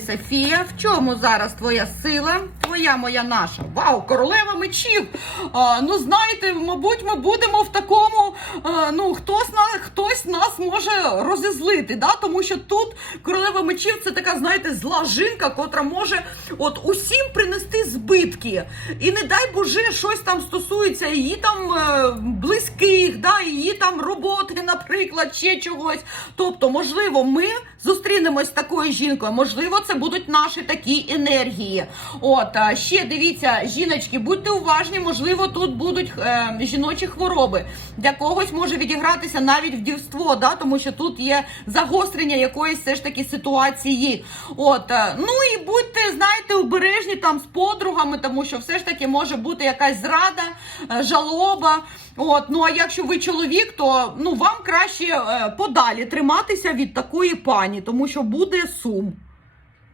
Софія, в чому зараз твоя сила? Твоя моя наша. Вау, королева мечів. А, ну знаєте, мабуть, ми будемо в такому. А, ну, хтось на хтось нас може розізлити, да? тому що тут королева мечів це така, знаєте, зла жінка, котра може от усім принести збитки. І не дай Боже, щось там стосується її там е, близьких, да, там роботи, наприклад, ще чогось. Тобто, можливо, ми зустрінемось з такою жінкою. Можливо, це будуть наші такі енергії. От ще дивіться, жіночки, будьте уважні, можливо, тут будуть е, жіночі хвороби. Для когось може відігратися навіть вдівство, да, тому що тут є загострення якоїсь все ж таки ситуації. От, е, ну і будьте, знаєте, обережні там з подругами, тому що все ж таки може бути якась зрада, е, жалоба. От, ну а якщо ви чоловік, то ну вам краще е, подалі триматися від такої пані, тому що буде сум.